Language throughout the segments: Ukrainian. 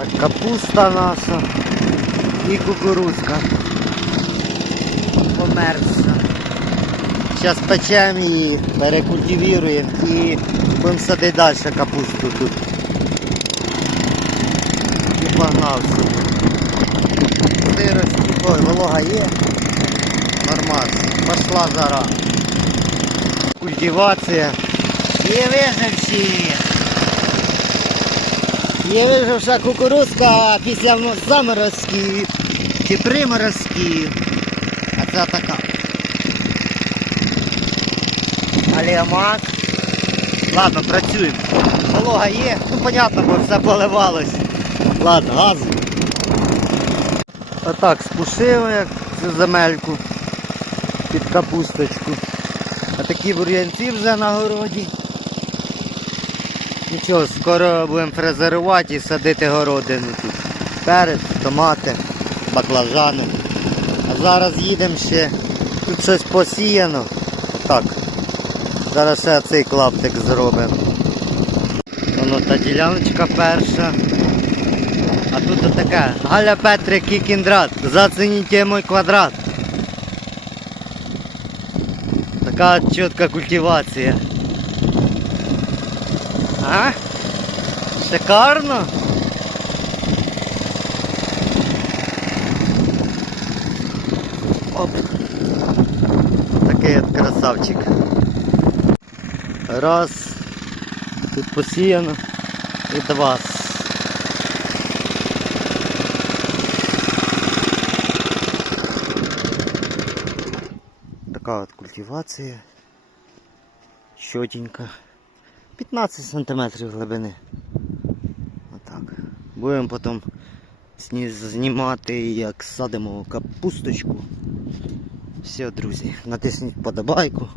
Так, капуста наша і кукурузка. Померзша. Зараз печемо її, перекультивіруємо і будемо садити далі капусту тут. І погнав собі. Ой, волога є. Нормально. Пошла жара. Культивація. Є виживші. Є виживша кукурузка після заморозків чи приморозків. А це така. Аліамак. Ладно, працюємо. Волога є, ну понятно, бо все поливалось. Ладно, газ. Отак спушили як цю земельку під капусточку. А такі бур'янці вже на городі. Нічого, скоро будемо фрезерувати і садити городину тут. Перець, томати, баклажани. А зараз їдемо ще. Тут щось посіяно. Отак. Зараз ще цей клаптик зробимо. Воно та діляночка перша. А тут отаке. Галя Петрик Кікіндрат. Зацініть мой квадрат. Така чітка культивація. А? Шикарно? Оп. Такий от красавчик. Раз. Тут посіяно. І два. Така от культивація. Щотенька. 15 сантиметрів глибини. Отак. Будемо потім знімати, як садимо капусточку. Все, друзі, натисніть вподобайку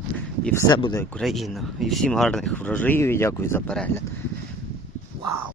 і все буде Україна. І всім гарних врожаїв і дякую за перегляд. Вау!